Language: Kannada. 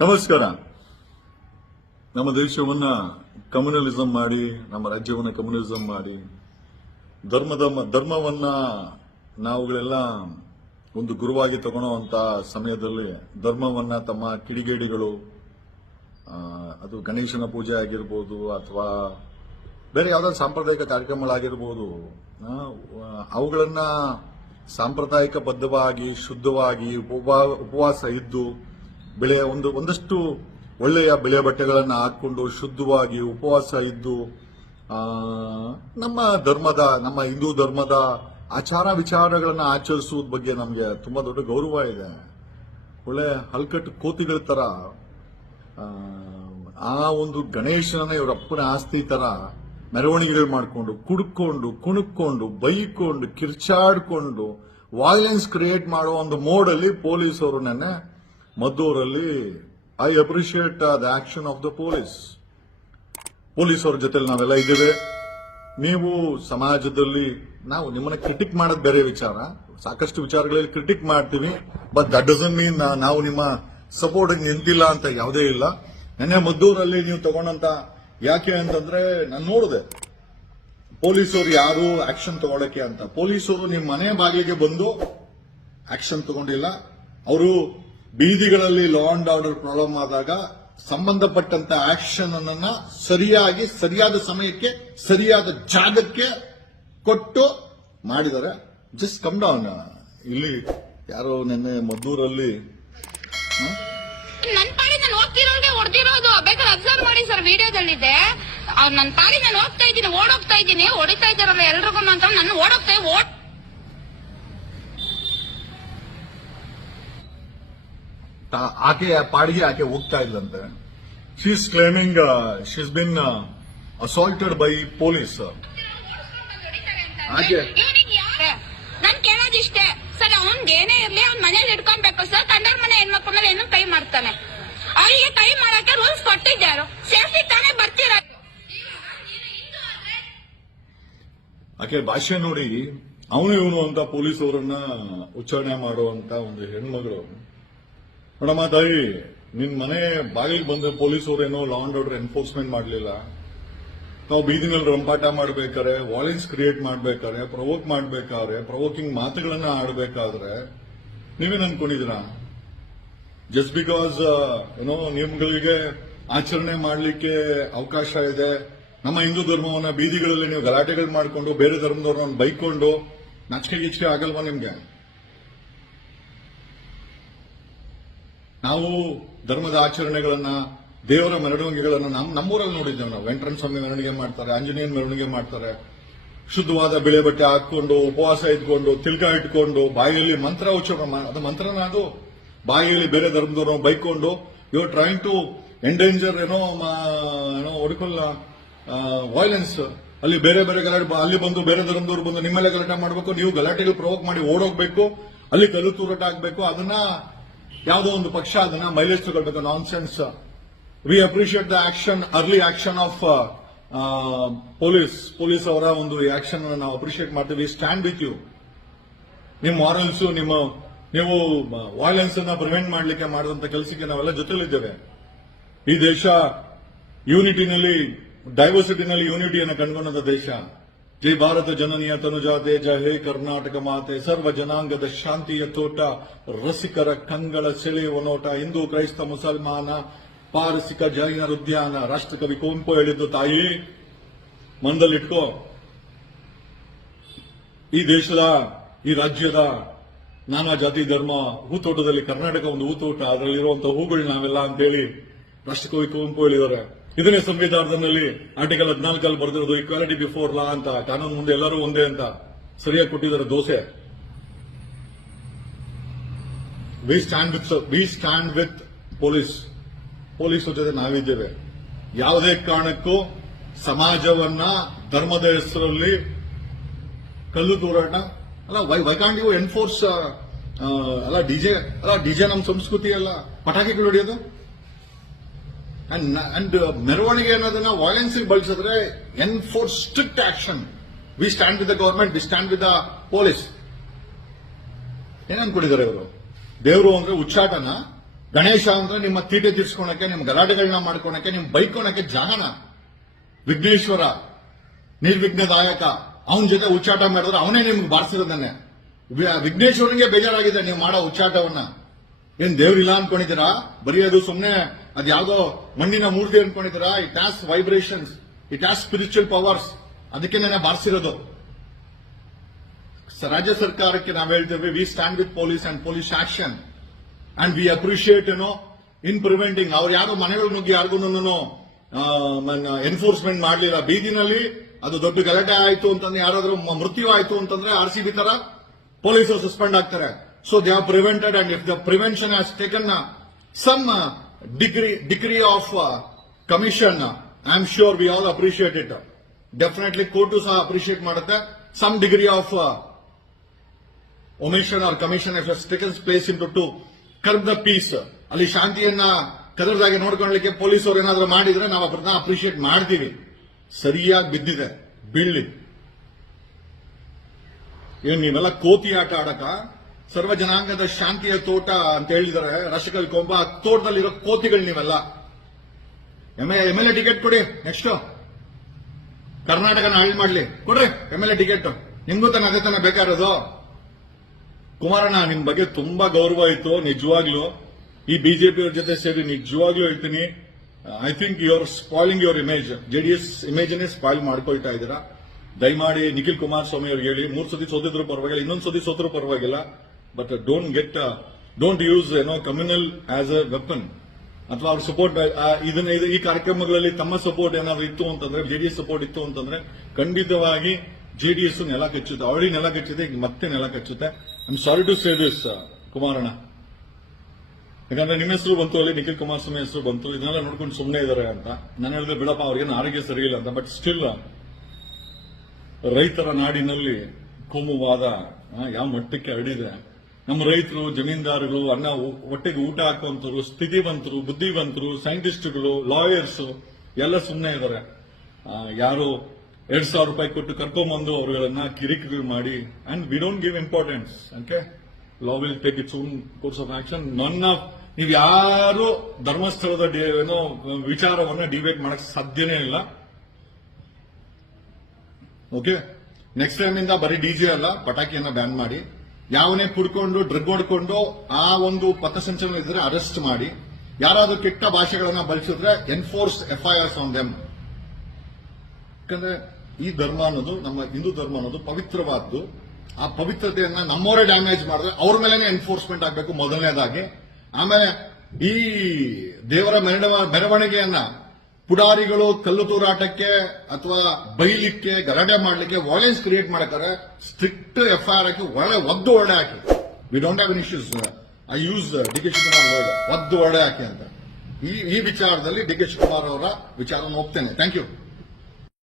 ನಮಸ್ಕಾರ. ನಮ್ಮ ದೇಶವನ್ನ ಕಮ್ಯುನಲಿಸಂ ಮಾಡಿ, ನಮ್ಮ ರಾಜ್ಯವನ್ನ ಕಮ್ಯುನಲಿಸಂ ಮಾಡಿ, ಧರ್ಮದ ಧರ್ಮವನ್ನ ನಾವುಗಳೆಲ್ಲ ಒಂದು ಗುರುವಾಗಿ ತಗೊಳ್ಳುವಂತ ಸಮಯದಲ್ಲಿ ಧರ್ಮವನ್ನ ತಮ್ಮ ಕಿಡಿಗೇಡಿಗಳು ಅದು ಗಣೇಶನ ಪೂಜೆ ಆಗಿರ್ಬೋದು ಅಥವಾ ಬೇರೆ ಯಾವುದಾದ್ರು ಸಾಂಪ್ರದಾಯಿಕ ಕಾರ್ಯಕ್ರಮಗಳಾಗಿರ್ಬೋದು ಅವುಗಳನ್ನ ಸಾಂಪ್ರದಾಯಿಕ ಬದ್ಧವಾಗಿ, ಶುದ್ಧವಾಗಿ ಉಪವಾ- ಉಪವಾಸ ಇದ್ದು ಬೆಳೆಯ ಒಂದು ಒಂದಷ್ಟು ಒಳ್ಳೆಯ ಬೆಳೆ ಬಟ್ಟೆಗಳನ್ನು ಹಾಕ್ಕೊಂಡು ಶುದ್ಧವಾಗಿ ಉಪವಾಸ ಇದ್ದು ನಮ್ಮ ಧರ್ಮದ ನಮ್ಮ ಹಿಂದೂ ಧರ್ಮದ ಆಚಾರ ವಿಚಾರಗಳನ್ನು ಆಚರಿಸುವುದ ಬಗ್ಗೆ ನಮಗೆ ತುಂಬಾ ದೊಡ್ಡ ಗೌರವ ಇದೆ. ಒಳ್ಳೆ ಹಲ್ಕಟ್ಟು ಕೋತಿಗಳ ತರ ಆ, ಒಂದು ಗಣೇಶನ ಇವರಪ್ಪನ ಆಸ್ತಿ ತರ ಮೆರವಣಿಗೆಗಳು ಮಾಡಿಕೊಂಡು ಕುಡ್ಕೊಂಡು ಕುಣುಕೊಂಡು ಬೈಕೊಂಡು ಕಿರ್ಚಾಡ್ಕೊಂಡು ವಾಯ್ಲೆನ್ಸ್ ಕ್ರಿಯೇಟ್ ಮಾಡುವ ಒಂದು ಮೋಡಲ್ಲಿ ಪೊಲೀಸರು ನೆನ್ನೆ ಮದ್ದೂರಲ್ಲಿ I appreciate the action of the police ಪೊಲೀಸವ್ರ ಜೊತೆಲಿ ನಾವೆಲ್ಲ ಇದ್ದೇವೆ. ನೀವು ಸಮಾಜದಲ್ಲಿ, ನಾವು ನಿಮ್ಮನ್ನ ಕ್ರಿಟಿಕ್ ಮಾಡೋದು ಬೇರೆ ವಿಚಾರ. ಸಾಕಷ್ಟು ವಿಚಾರಗಳಲ್ಲಿ ಕ್ರಿಟಿಕ್ ಮಾಡ್ತೀವಿ. ಬಟ್ ದಟ್ ಡಸನ್ ಮೀನ್ ನಾವು ನಿಮ್ಮ ಸಪೋರ್ಟ್ ನಿಂತಿಲ್ಲ ಅಂತ ಯಾವುದೇ ಇಲ್ಲ. ನೆನ್ನೆ ಮದ್ದೂರಲ್ಲಿ ನೀವು ತಗೊಂಡಂತ ಯಾಕೆ ಅಂತಂದ್ರೆ, ನಾನು ನೋಡಿದೆ. ಪೊಲೀಸರು ಯಾರು ಆಕ್ಷನ್ ತಗೊಳಕ್ಕೆ ಅಂತ. ಪೊಲೀಸರು ನಿಮ್ಮ ಮನೆ ಬಾಗಿಲಿಗೆ ಬಂದು ಆಕ್ಷನ್ ತಗೊಂಡಿಲ್ಲ. ಅವರು ಬೀದಿಗಳಲ್ಲಿ ಲಾ ಅಂಡ್ ಆರ್ಡರ್ ಪ್ರಾಬ್ಲಮ್ ಆದಾಗ ಸಂಬಂಧಪಟ್ಟಂತ ಆಕ್ಷನ್ ಅನ್ನ ಸರಿಯಾಗಿ, ಸರಿಯಾದ ಸಮಯಕ್ಕೆ, ಸರಿಯಾದ ಜಾಗಕ್ಕೆ ಕೊಟ್ಟು ಮಾಡಿದ್ದಾರೆ ಜಸ್ಟ್ ಕಮ್ ಡೌನ್ ಇಲ್ಲಿ ಯಾರೋ ನಿನ್ನೆ ಮದ್ದೂರಲ್ಲಿ? ನನ್ ನಾನು ಬೇಕಾದ್ರೆ ಅಬ್ಸರ್ವ್ ಮಾಡಿ ಸರ್, ವಿಡಿಯೋದಲ್ಲಿದೆ. ನನ್ ನಾನು ಹೋಗ್ತಾ ಇದ್ದೀನಿ, ಓಡೋಗ್ತಾ ಇದ್ದೀನಿ, ಹೊಡಿತಾ ಇದ್ದಾರಲ್ಲ ಎಲ್ರಿಗೂ ನನ್ನ ಓಡೋಗ್ತಾ ಓಡ್ ಆಕೆ ಪಾಡಿಗೆ ಆಕೆ ಹೋಗ್ತಾ ಇಲ್ಲಂತೆ she's claiming is been assaulted by police ಹಾಗೆ. ನಾನು ಕೇಳೋದಿಷ್ಟೇ. ಸರ್ ಅವ್ನ್ಗೆ ಏನೇ ಇರ್ಲಿ ಅವ್ನ ಮನೇಲಿ ಇಟ್ಕೊಬೇಕು. ಸರ್ ಕಂಡರ್ ಮನೆ ಹೆಣ್ಮಕ್ಳ ಮೇಲೆ ಏನು ಕೈ ಮಾಡ್ತಾನೆ. ಅವರಿಗೆ ಕೈ ಮಾಡಕ್ಕೆ ರೂಲ್ಸ್ ಕೊಟ್ಟಿದ್ದಾರು. ಸೇಫ್ಟಿ ತಾನೇ ಬರ್ತೀರ? ಆಕೆ ಭಾಷೆ ನೋಡಿ ಅವನು ಇವನು ಅಂತ ಪೊಲೀಸ್ ಅವರನ್ನ ಉಚ್ಚಾರಣೆ ಮಾಡುವಂತ ಒಂದು ಹೆಣ್ಮಗಳು. ನೋಡಮ್ಮ ತಾಯಿ ನಿನ್ ಮನೆ ಬಾಗಿಲಿಗೆ ಬಂದ ಪೊಲೀಸ್ ಅವರೇನೋ ಲಾ ಅಂಡ್ ಆರ್ಡರ್ ಎನ್ಫೋರ್ಸ್ಮೆಂಟ್ ಮಾಡಲಿಲ್ಲ. ನಾವು ಬೀದಿನಲ್ಲಿ ರಂಪಾಟ ಮಾಡ್ಬೇಕಾದ್ರೆ ವಾಲೆನ್ಸ್ ಕ್ರಿಯೇಟ್ ಮಾಡ್ಬೇಕಾದ್ರೆ ಪ್ರವೋಕ್ ಮಾಡ್ಬೇಕಾದ್ರೆ ಪ್ರವೋಕಿಂಗ್ ಮಾತುಗಳನ್ನ ಆಡಬೇಕಾದ್ರೆ ನೀವೇನ್ ಅನ್ಕೊಂಡಿದ್ದೀರಾ? ಜಸ್ಟ್ ಬಿಕಾಸ್ ಏನೋ ನಿಯಮಗಳಿಗೆ ಆಚರಣೆ ಮಾಡಲಿಕ್ಕೆ ಅವಕಾಶ ಇದೆ, ನಮ್ಮ ಹಿಂದೂ ಧರ್ಮವನ್ನ ಬೀದಿಗಳಲ್ಲಿ ನೀವು ಗಲಾಟೆಗಳು ಮಾಡಿಕೊಂಡು, ಬೇರೆ ಧರ್ಮದವ್ರನ್ನ ಬೈಕೊಂಡು ನಾಚಿಕೆ ಗೀಚಿಕೆ ಆಗಲ್ವಾ ನಿಮ್ಗೆ? ನಾವು ಧರ್ಮದ ಆಚರಣೆಗಳನ್ನ, ದೇವರ ಮೆರವಣಿಗೆಗಳನ್ನು ನಮ್ಮ ನಮ್ಮೂರಲ್ಲಿ ನೋಡಿದ್ದೇವೆ ನಾವು. ವೆಂಕಟರಮ ಸ್ವಾಮಿ ಮೆರವಣಿಗೆ ಮಾಡ್ತಾರೆ, ಆಂಜನೇಯನ್ ಮೆರವಣಿಗೆ ಮಾಡ್ತಾರೆ. ಶುದ್ಧವಾದ ಬಿಳೆ ಬಟ್ಟೆ ಹಾಕೊಂಡು ಉಪವಾಸ ಇಟ್ಕೊಂಡು, ತಿಲ್ಕ ಇಟ್ಕೊಂಡು, ಬಾಯಿಯಲ್ಲಿ ಮಂತ್ರ ಉಚ್ಚಾರ ಅದು ಮಂತ್ರನ ಅದು. ಬಾಯಿಯಲ್ಲಿ ಬೇರೆ ಧರ್ಮದವರು ಬೈಕೊಂಡು, you are trying to endanger ಏನೋ ಏನೋ ಒಡ್ಕೊಲ್ಲ ವಾಯ್ಲೆನ್ಸ್ ಅಲ್ಲಿ ಬೇರೆ ಬೇರೆ ಗಲಾಟೆ ಅಲ್ಲಿ ಬಂದು ಬೇರೆ ಧರ್ಮದವರು ಬಂದು ನಿಮ್ಮಲ್ಲೇ ಗಲಾಟೆ ಮಾಡಬೇಕು, ನೀವು ಗಲಾಟೆಗೆ ಪ್ರವೋಕ್ ಮಾಡಿ ಓಡೋಗ್ಬೇಕು, ಅಲ್ಲಿ ಕಲ್ಲು ತೂರಾಟ ಆಗಬೇಕು, ಅದನ್ನ ಯಾವುದೋ ಒಂದು ಪಕ್ಷ ಅದನ್ನ ಮೈಲೇಜ್ ತಗೊಳ್ಬೇಕು nonsense we appreciate the action early action of police police ಅವರ ಒಂದು ಆಕ್ಷನ್ ನಾವು ಅಪ್ರಿಷಿಯೇಟ್ ಮಾಡ್ತೀವಿ. ಸ್ಟ್ಯಾಂಡ್ ವಿತ್ ಯು ನಿಮ್ಮ ಮಾರಲ್ಸ್ ನಿಮ್ಮ, ನೀವು ವಾಯ್ಲೆನ್ಸ್ ಅನ್ನ ಪ್ರಿವೆಂಟ್ ಮಾಡಲಿಕ್ಕೆ ಮಾಡಿದಂತ ಕೆಲಸಕ್ಕೆ ನಾವೆಲ್ಲ ಜೊತೆಲಿದ್ದೇವೆ ಈ ದೇಶ ಯೂನಿಟಿನಲ್ಲಿ ಡೈವರ್ಸಿಟಿನಲ್ಲಿ ಯೂನಿಟಿಯನ್ನು ಕಂಡುಕೊಂಡಂತ ದೇಶ. ಜೈ ಭಾರತ ಜನನಿಯ ತನುಜಾತೆ ಜಯ ಹೇ ಕರ್ನಾಟಕ ಮಾತೆ. ಸರ್ವ ಜನಾಂಗದ ಶಾಂತಿಯ ತೋಟ, ರಸಿಕರ ಕಂಗಳ ಸೆಳೆಯುವ ನೋಟ. ಹಿಂದೂ ಕ್ರೈಸ್ತ ಮುಸಲ್ಮಾನ ಪಾರಸಿಕ ಜೈನರ ಉದ್ಯಾನ ರಾಷ್ಟ್ರಕವಿ ಕುವೆಂಪು ಹೇಳಿದ್ದು, ತಾಯಿ, ಮನದಲ್ಲಿಟ್ಕೋ. ಈ ದೇಶದ, ಈ ರಾಜ್ಯದ ನಾನಾ ಜಾತಿ ಧರ್ಮ, ಹೂತೋಟದಲ್ಲಿ ಕರ್ನಾಟಕ ಒಂದು ಹೂತೋಟ ಅದರಲ್ಲಿರುವಂತಹ ಹೂಗಳು ನಾವೆಲ್ಲ ಅಂತೇಳಿ ರಾಷ್ಟ್ರಕವಿ ಕುವೆಂಪು ಹೇಳಿದ್ದಾರೆ. ಇದನ್ನೇ ಸಂವಿಧಾನದಲ್ಲಿ ಆರ್ಟಿಕಲ್ ಹದಿನಾಲ್ಕಲ್ಲಿ ಬರೆದಿರೋದು ಈಕ್ವಾಲಿಟಿ ಬಿಫೋರ್ ಲಾ ಅಂತ. ಕಾನೂನು ಮುಂದೆ ಎಲ್ಲರೂ ಒಂದೇ ಅಂತ ಸರಿಯಾಗಿ ಕೊಟ್ಟಿದ್ದಾರೆ dosa. We stand with we stand with police police ಜೊತೆ ನಾವಿದ್ದೇವೆ. ಯಾವುದೇ ಕಾರಣಕ್ಕೂ ಸಮಾಜವನ್ನ, ಧರ್ಮದ ಹೆಸರಲ್ಲಿ ಕಲ್ಲು ತೂರಾಟ, ಅಲ್ಲ ವೈ ಕಾಂಟ್ ಯು ಎನ್ಫೋರ್ಸ್ ಅಲ್ಲ, ಡಿಜೆ ಅಲ್ಲ, ಡಿಜೆ ನಮ್ಮ ಸಂಸ್ಕೃತಿ ಅಲ್ಲ. ಪಟಾಕಿಗಳು ಹೊಡೆಯೋದು? ಅಂಡ್ ಮೆರವಣಿಗೆ ಅನ್ನೋದನ್ನ ವಾಲೆನ್ಸ್ ಬಳಸಿದ್ರೆ enforce strict action we stand with the government we stand with the police ಏನ್ ಇವರು? ದೇವರು ಅಂದ್ರೆ ಉಚ್ಚಾಟನ, ಗಣೇಶ ಅಂದ್ರೆ ನಿಮ್ಮ ತೀಟೆ ತೀರ್ಸ್ಕೊಳಕ್ಕೆ, ನಿಮ್ಮ ಗಲಾಟೆಗಳನ್ನ ಮಾಡ್ಕೊಳಕ್ಕೆ ನಿಮ್ ಬೈಕೋಣಕ್ಕೆ ಜಾಗನ ವಿಘ್ನೇಶ್ವರ, ನಿರ್ವಿಘ್ನದಾಯಕ, ಅವನ ಜೊತೆ ಉಚ್ಚಾಟ ಮಾಡಿದ್ರೆ ಅವನೇ ನಿಮ್ಗೆ ಬಾರಿಸಿರೋದನ್ನೇ. ವಿಘ್ನೇಶ್ವರನಿಗೆ ಬೇಜಾರಾಗಿದೆ, ನೀವು ಮಾಡೋ ಉಚ್ಚಾಟವನ್ನ. ಏನ್ ದೇವ್ರಿಲ್ಲ ಅನ್ಕೊಂಡಿದ್ದೀರಾ? ಬರೀ ಅದು ಸುಮ್ನೆ ಅದ್ ಯಾವ್ದೋ ಮಣ್ಣಿನ ಮೂರ್ತಿ ಅನ್ಕೊಂಡಿದ್ದೀರಾ? It has vibrations it has spiritual powers ಅದಕ್ಕೆ ನಾನು ಬಾರಿಸಿರೋದು. ರಾಜ್ಯ ಸರ್ಕಾರಕ್ಕೆ ನಾವು ಹೇಳ್ತೇವೆ we stand with police and police action and we appreciate ಏನೋ ಇನ್ ಪ್ರಿವೆಂಟಿಂಗ್ ಅವ್ರು ಯಾರು ಮನೆಗಳ ನುಗ್ಗಿ ಯಾರಿಗೂ ಎನ್ಫೋರ್ಸ್ಮೆಂಟ್ ಮಾಡಲಿಲ್ಲ. ಬೀದಿನಲ್ಲಿ ಅದು ದೊಡ್ಡ ಗಲಾಟೆ ಆಯಿತು ಅಂತಂದ್ರೆ ಯಾರಾದರೂ ಮೃತ್ಯು ಆಯಿತು ಅಂತಂದ್ರೆ ಆರ್ ಸಿ ಬಿ ತರ ಪೊಲೀಸರು ಸಸ್ಪೆಂಡ್ ಆಗ್ತಾರೆ. So they are prevented and if the prevention has taken some degree degree of commission I am sure we all appreciate it definitely court ಸಹ ಅಪ್ರಿಷಿಯೇಟ್ ಮಾಡುತ್ತೆ some degree of omission or commission if taken place in to to curb the peace ಅಲ್ಲಿ ಶಾಂತಿಯನ್ನ ಕದರ್ದಾಗೆ ನೋಡ್ಕೊಳ್ಳಿಕ್ಕೆ ಪೊಲೀಸರು ಏನಾದರೂ ಮಾಡಿದ್ರೆ ನಾವು ಅದನ್ನ ಅಪ್ರಿಷಿಯೇಟ್ ಮಾಡ್ತೀವಿ ಸರಿಯಾಗಿ ಬಿದ್ದಿದೆ ಬೀಳ್ಲಿ ಏನ್ ನೀವೆಲ್ಲ ಕೋತಿ ಆಟ ಆಡಕ ಸರ್ವ ಜನಾಂಗದ ಶಾಂತಿಯ ತೋಟ ಅಂತ ಹೇಳಿದಾರೆ ರಶಕಲ್ ಕೊಂಬ, ತೋಟದಲ್ಲಿರೋ ಕೋತಿಗಳು ನೀವೆಲ್ಲ. ಎಂ ಎಲ್ ಎ ಟಿಕೆಟ್ ಕೊಡಿ ನೆಕ್ಸ್ಟ್ ಕರ್ನಾಟಕನ ಹಾಳು ಮಾಡಲಿ. ಕೊಡ್ರಿ ಎಂ ಎಲ್ ಎ ಟಿಕೆಟ್. ನಿಮ್ಗೂ ತನ್ನ ಅದೇ ತನ ಬೇಕಾಗಿರೋದು ಕುಮಾರಣ್ಣ, ನಿಮ್ ಬಗ್ಗೆ ತುಂಬಾ ಗೌರವ ಇತ್ತು, ನಿಜವಾಗ್ಲು. ಈ ಬಿಜೆಪಿ ಅವ್ರ ಜೊತೆ ಸೇರಿ ನಿಜವಾಗ್ಲೂ ಹೇಳ್ತೀನಿ. I think you are spoiling your image JDS ಇಮೇಜನ್ನೇ spoil ಮಾಡ್ಕೊಳ್ತಾ ಇದ್ದೀರಾ? ದಯಮಾಡಿ ನಿಖಿಲ್ ಕುಮಾರಸ್ವಾಮಿ ಅವ್ರಿಗೆ ಹೇಳಿ. ಮೂರು ಸತಿ ಸೋತಿದ್ರು ಪರವಾಗಿಲ್ಲ, ಇನ್ನೊಂದು ಸತಿ ಸೋತರೂ ಪರವಾಗಿಲ್ಲ. But don't get don't use ಏನೋ ಕಮ್ಯುನಲ್ ಆಸ್ ಅ ವೆಪನ್ ಅಥವಾ ಅವ್ರ ಸಪೋರ್ಟ್ ಇದನ್ನ, ಇದು- ಈ ಕಾರ್ಯಕ್ರಮಗಳಲ್ಲಿ ತಮ್ಮ ಸಪೋರ್ಟ್ ಏನಾದ್ರು ಇತ್ತು ಅಂತಂದ್ರೆ ಜೆಡಿಎಸ್ ಸಪೋರ್ಟ್ ಇತ್ತು ಅಂತಂದ್ರೆ, ಖಂಡಿತವಾಗಿ ಜೆಡಿಎಸ್ ನೆಲ ಕಚ್ಚುತ್ತೆ. ಆಲ್ರೆಡಿ ನೆಲ ಕಚ್ಚುತ್ತೆ ಈಗ ಮತ್ತೆ ನೆಲ ಕಚ್ಚುತ್ತೆ. I'm sorry to say this Kumaranna. ಯಾಕಂದ್ರೆ ನಿಮ್ಮ ಹೆಸರು ಬಂತು ಅಲ್ಲಿ, ನಿಖಿಲ್ ಕುಮಾರ್ ಸ್ವಾಮಿ ಹೆಸರು ಬಂತು. ಇದನ್ನೆಲ್ಲ ನೋಡ್ಕೊಂಡು ಸುಮ್ಮನೆ ಇದಾರೆ ಅಂತ. ನಾನು ಹೇಳಿದ್ರೆ ಬಿಡಪ್ಪ ಅವ್ರಿಗೆ ಆರೋಗ್ಯ ಸರಿ ಇಲ್ಲ ಅಂತ. ಬಟ್ ಸ್ಟಿಲ್ ರೈತರ ನಾಡಿನಲ್ಲಿ ಕೋಮುವಾದ ಯಾವ ಮಟ್ಟಕ್ಕೆ ಹರಡಿದೆ ನಮ್ಮ ರೈತರು, ಜಮೀನ್ದಾರರು, ಅನ್ನ ಒಟ್ಟಿಗೆ ಊಟ ಹಾಕುವಂತರು ಸ್ಥಿತಿವಂತರು, ಬುದ್ಧಿವಂತರು, ಸೈಂಟಿಸ್ಟ್ಗಳು, ಲಾಯರ್ಸ್ ಎಲ್ಲ ಸುಮ್ಮನೆ ಇದ್ದಾರೆ ಯಾರು ಎರಡ್ ಸಾವಿರ ರೂಪಾಯಿ ಕೊಟ್ಟು ಕರ್ಕೊಂಬಂದು ಅವರುಗಳನ್ನ ಕಿರಿಕಿರಿ ಮಾಡಿ and we don't give importance okay law will take its own course of action none of ನೀವು ಯಾರು ಧರ್ಮಸ್ಥಳದ ಏನೋ, ವಿಚಾರವನ್ನ ಡಿಬೇಟ್ ಮಾಡಕ್ ಸಾಧ್ಯನೇ ಇಲ್ಲ. ಓಕೆ ನೆಕ್ಸ್ಟ್ ಟೈಮ್ ಇಂದ ಬರೀ ಡಿಜೆ ಅಲ್ಲ, ಪಟಾಕಿಯನ್ನ ಬ್ಯಾನ್ ಮಾಡಿ. ಯಾವನೇ ಕುಡ್ಕೊಂಡು ಡ್ರಗ್ ಹೊಡ್ಕೊಂಡು ಆ ಒಂದು ಪಥಸಂಚಲನ ಇದ್ರೆ ಅರೆಸ್ಟ್ ಮಾಡಿ, ಯಾರಾದರೂ ಕೆಟ್ಟ ಭಾಷೆಗಳನ್ನ ಬಳಸಿದ್ರೆ ಎನ್ಫೋರ್ಸ್ ಎಫ್ಐಆರ್ಸ್ ಆನ್ ದೆಮ್ ಯಾಕಂದ್ರೆ ಈ ಧರ್ಮ ಅನ್ನೋದು, ನಮ್ಮ ಹಿಂದೂ ಧರ್ಮ ಅನ್ನೋದು ಪವಿತ್ರವಾದ್ದು. ಆ ಪವಿತ್ರತೆಯನ್ನ ನಮ್ಮವರೇ ಡ್ಯಾಮೇಜ್ ಮಾಡಿದ್ರೆ ಅವ್ರ ಮೇಲೆನೆ ಎನ್ಫೋರ್ಸ್ಮೆಂಟ್ ಆಗಬೇಕು ಮೊದಲನೇದಾಗಿ. ಆಮೇಲೆ ಈ ದೇವರ ಮೆರವ- ಮೆರವಣಿಗೆಯನ್ನ ಪುಡಾರಿಗಳು ಕಲ್ಲು ತೂರಾಟಕ್ಕೆ ಅಥವಾ ಬೈಲಿಕ್ಕೆ ಗಲಾಟೆ ಮಾಡಲಿಕ್ಕೆ ವಾಯ್ಲೆನ್ಸ್ ಕ್ರಿಯೇಟ್ ಮಾಡಕ್ಕಾರೆ ಸ್ಟ್ರಿಕ್ಟ್ ಎಫ್ಐಆರ್ ಹಾಕಿ ಒಳ್ಳೆ ಒದ್ದು ಒಳ್ಳೆ ಹಾಕಿ. We don't have issues I use D K Shivakumar word ಒದ್ದು ಒಳ್ಳೆ ಹಾಕಿ ಅಂತ. ಈ ಈ ವಿಚಾರದಲ್ಲಿ ಡಿ ಕೆ ಶಿವಕುಮಾರ್ ಅವರ ವಿಚಾರ ಹೋಗ್ತೇನೆ ಥ್ಯಾಂಕ್ ಯು